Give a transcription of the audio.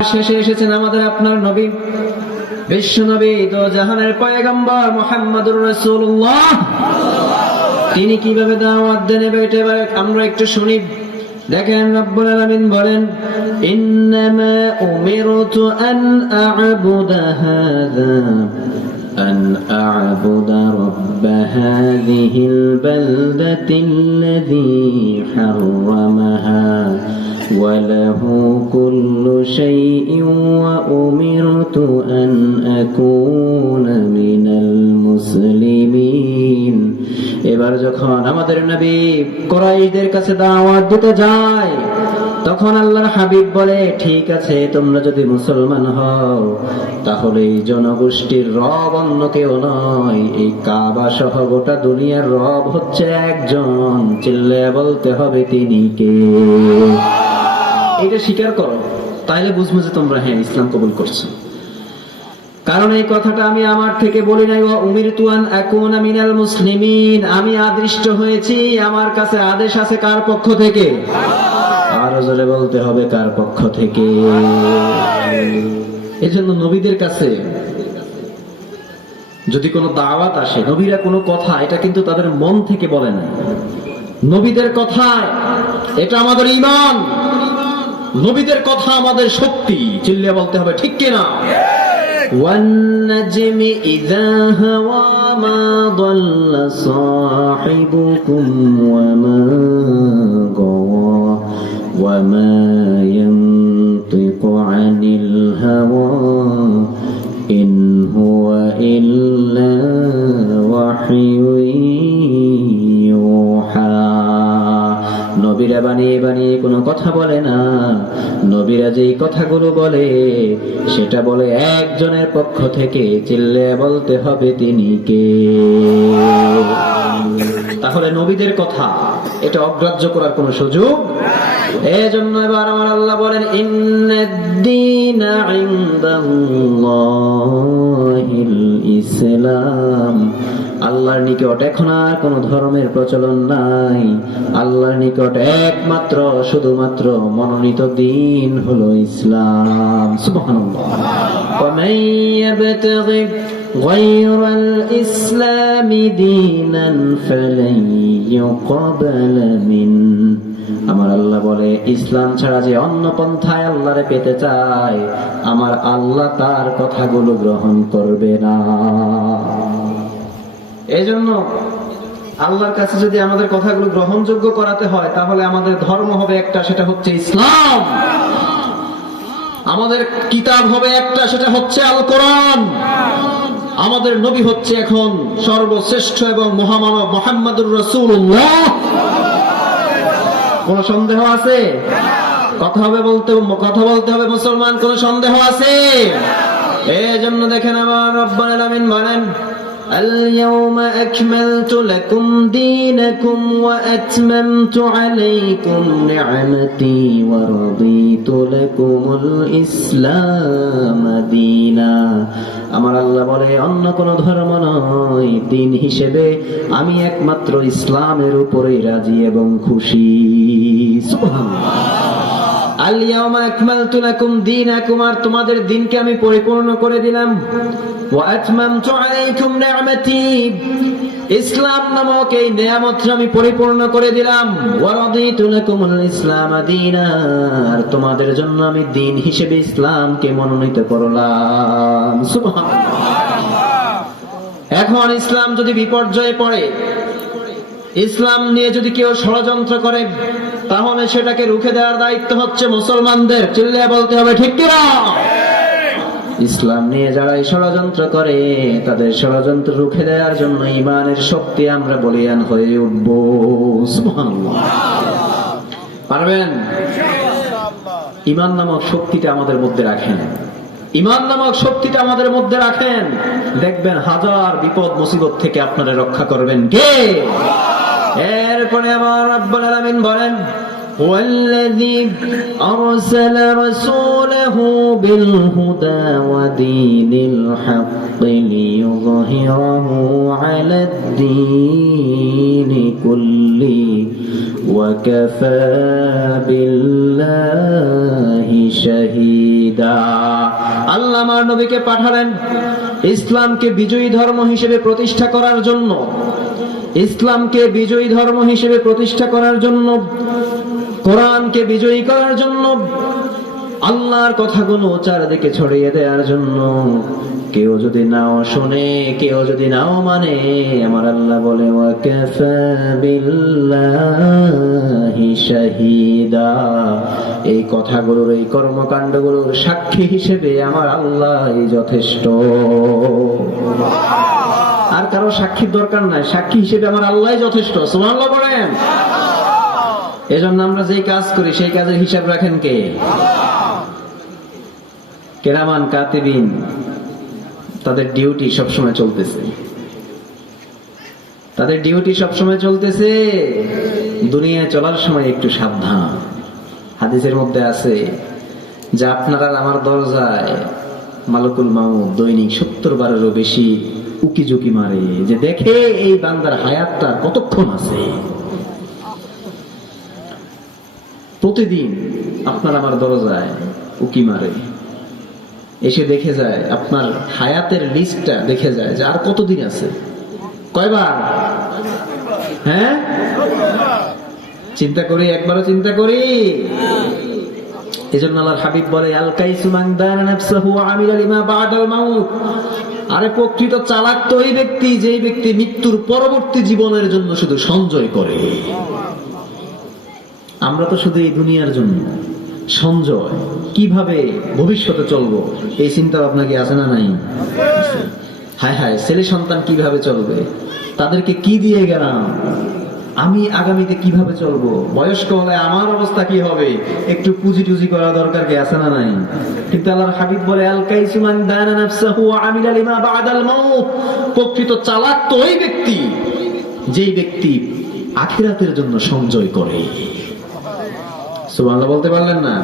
শেষে এসেছেন আমাদের আপনার নবী বিশ্ব নবী তো জাহানের পয়গম্বর মোহাম্মদুর রসুল্লাহ তিনি কীভাবে দাওয়াত দেন এবার আমরা একটু শুনি। দেখেন রব্বুল আলামিন বলেন, ইন্নামা উমিরতু আন আ'বুদা হাযা, আন আ'বুদা রব্ব হাযিহিল বালদাতিল্লাযী হারামাহা وله كل شيء وأمرت أن أكون من المسلمين এবার যখন আমাদের নবী কোরাইশদের কাছে দাওয়াত দিতে যায় তখন আল্লাহর হাবিব বলে ঠিক আছে তোমরা যদি মুসলমান হও তাহলে এই জনগোষ্ঠীর রব অন্য কেউ নয় এই কাবা সহ গোটা দুনিয়ার রব হচ্ছে একজন চিল্লে বলতে হবে তিনি কে এটা স্বীকার করো, তাইলে বুঝব যে তোমরা হ্যাঁ ইসলাম কবুল করছ। কারণ এই কথাটা আমি আমার থেকে বলি নাই উমির তুয়ান এখন মিনাল মুসলিমিন। আমি আদিষ্ট হয়েছি, আমার কাছে আদেশ আছে কার পক্ষ থেকে? আরও জোরে বলতে হবে কার পক্ষ থেকে। এজন্য নবীদের কাছে যদি কোনো দাওয়াত আসে, নবীরা কোনো কথা, এটা কিন্তু তাদের মন থেকে বলে না নবীদের কথায়, এটা আমাদের ইমান নবীদের কথা আমাদের শক্তি চিল্লে বলতে হবে ঠিক কিনা والنجم إذا هوى ما ضل صاحبكم وما غوى وما ينطق عن الهوى إن هو إلا নবীরা বানিয়ে বানিয়ে কোনো কথা বলে না। নবীরা যেই কথাগুলো বলে, সেটা বলে একজনের পক্ষ থেকে, চিল্লে বলতে হবে তিনি কে? তাহলে নবীদের কথা, এটা অগ্রাহ্য করার কোনো সুযোগ? এজন্য এবার আমার আল্লাহ বলেন ইসলাম আল্লাহর নিকট এখন আর কোন ধর্মের প্রচলন নাই আল্লাহর নিকট একমাত্র শুধুমাত্র মনোনীত দিন হলো ইসলাম সুবহানাল্লাহ ومن يبتغي غير الإسلام دينا فلن يقبل منه আমার আল্লাহ বলে ইসলাম ছাড়া যে অন্য পন্থায় আল্লাহরে পেতে চায় আমার আল্লাহ তার কথাগুলো গ্রহণ করবে না এই জন্য আল্লাহর কাছে যদি আমাদের কথাগুলো গ্রহণযোগ্য করাতে হয়, তাহলে আমাদের ধর্ম হবে একটা, সেটা হচ্ছে ইসলাম। আমাদের কিতাব হবে একটা, সেটা হচ্ছে আল কোরআন আমাদের নবী হচ্ছে এখন সর্বশ্রেষ্ঠ এবং মহামানব মোহাম্মদুর রসুল্লাহ কোন সন্দেহ আছে? কথা হবে বলতে, কথা বলতে হবে মুসলমান, কোন সন্দেহ আছে? এই জন্য দেখেন আমার রব্বান বলেন اليوم أكملت لكم دينكم وأتممت عليكم نعمتي ورضيت لكم الإسلام دينا আমার আল্লাহ বলে অন্য কোন ধর্ম নয় দিন হিসেবে আমি একমাত্র ইসলামের উপরেই রাজি এবং খুশি আলিয়ামা আকমালতু লাকুম দীনাকুম আর তোমাদের দিনকে আমি পরিপূর্ণ করে দিলাম ইসলাম নামক এই নিয়ামতটা আমি পরিপূর্ণ করে দিলাম। ইসলাম আর তোমাদের জন্য আমি দিন হিসেবে ইসলামকে মনোনীত করলাম। এখন ইসলাম যদি বিপর্যয়ে পড়ে, ইসলাম নিয়ে যদি কেউ ষড়যন্ত্র করে, তাহলে সেটাকে রুখে দেওয়ার দায়িত্ব হচ্ছে মুসলমানদের। চিল্লিয়ে বলতে হবে, ঠিক কিনা? ইসলাম নিয়ে যারা ষড়যন্ত্র করে, তাদের ষড়যন্ত্র রুখে দেওয়ার জন্য ইমানের শক্তি আমরা বলিয়ান হয়ে উঠবো। পারবেন? ইমান নামক শক্তিটা আমাদের মধ্যে রাখেন। ইমান নামক শক্তিটা আমাদের মধ্যে রাখেন। দেখবেন হাজার বিপদ মুসিবত থেকে আপনারা রক্ষা করবেন কে? এরপরে আমার রব্বুল আলামিন বলেন هو الذي أرسل رسوله بالهدى ودين الحق ليظهره على الدين كله وكفى بالله شهيدا শাহীদা আল্লাহ আমার নবীকে পাঠালেন ইসলামকে বিজয়ী ধর্ম হিসেবে প্রতিষ্ঠা করার জন্য ইসলামকে বিজয়ী ধর্ম হিসেবে প্রতিষ্ঠা করার জন্য কোরআনকে বিজয়ী করার জন্য, আল্লাহর কথাগুলো চারদিকে ছড়িয়ে দেওয়ার জন্য। কেউ যদি নাও শোনে, কেউ যদি নাও মানে আমার আল্লাহ বলে এই কথাগুলোর, এই কর্মকাণ্ডগুলোর সাক্ষী হিসেবে আমার আল্লাহ যথেষ্ট। আর কারও সাক্ষীর দরকার নাই, সাক্ষী হিসেবে আমার আল্লাহ যথেষ্ট। সুবহানাল্লাহ বলেন। এজন্য আমরা যেই কাজ করি, সেই কাজের হিসাব রাখেন কে? কেরামান, কাতিবিন, তাদের ডিউটি সবসময় চলতেছে। তাদের ডিউটি সবসময় চলতেছে, দুনিয়ায় চলার সময় একটু সাবধান। হাদিসের মধ্যে আছে, যে আপনারা আমার দরজায়, মালকুল মাউ দৈনিক সত্তর বারেরও বেশি উকি ঝুঁকি মারে। যে দেখে এই বান্দার হায়াতটা কতক্ষণ আছে? প্রতিদিন আপনার আমার দরজায় উকি মারে। এসে দেখে যায়, আপনার হায়াতের লিস্টটা দেখে যায় যে আর কতদিন আছে? কয়বার? হ্যাঁ? চিন্তা করি, একবারও চিন্তা করি। এজন্য আল্লাহর হাবিব বলে, আল কাইসু মান দানা নাফসাহু আমিলা লিমা বাদাল মাউত। আরে প্রকৃত চালাক তো ওই ব্যক্তি, যেই ব্যক্তি মৃত্যুর পরবর্তী জীবনের জন্য শুধু সঞ্চয় করে। আমরা তো শুধু এই দুনিয়ার জন্য সঞ্জয়, কীভাবে ভবিষ্যতে চলবো? এই চিন্তা আপনাকে আছে না নাই? হায় হায়, ছেলে সন্তান কীভাবে চলবে? তাদেরকে কি দিয়ে গেলাম? আমি আগামীতে কীভাবে চলবো? বয়স্ক হলে আমার অবস্থা কি হবে? একটু পুঁজি টুজি করা দরকার কি আছে না নাই? কিন্তু আল্লাহর হাবিব বলে, আল দানা নাফসাহু আমিলা লিমা বাদাল মাউত। প্রকৃত চালাক তো ওই ব্যক্তি, যেই ব্যক্তি আখিরাতের জন্য সঞ্চয় করে। সুবহানাল্লাহ বলতে পারলেন না?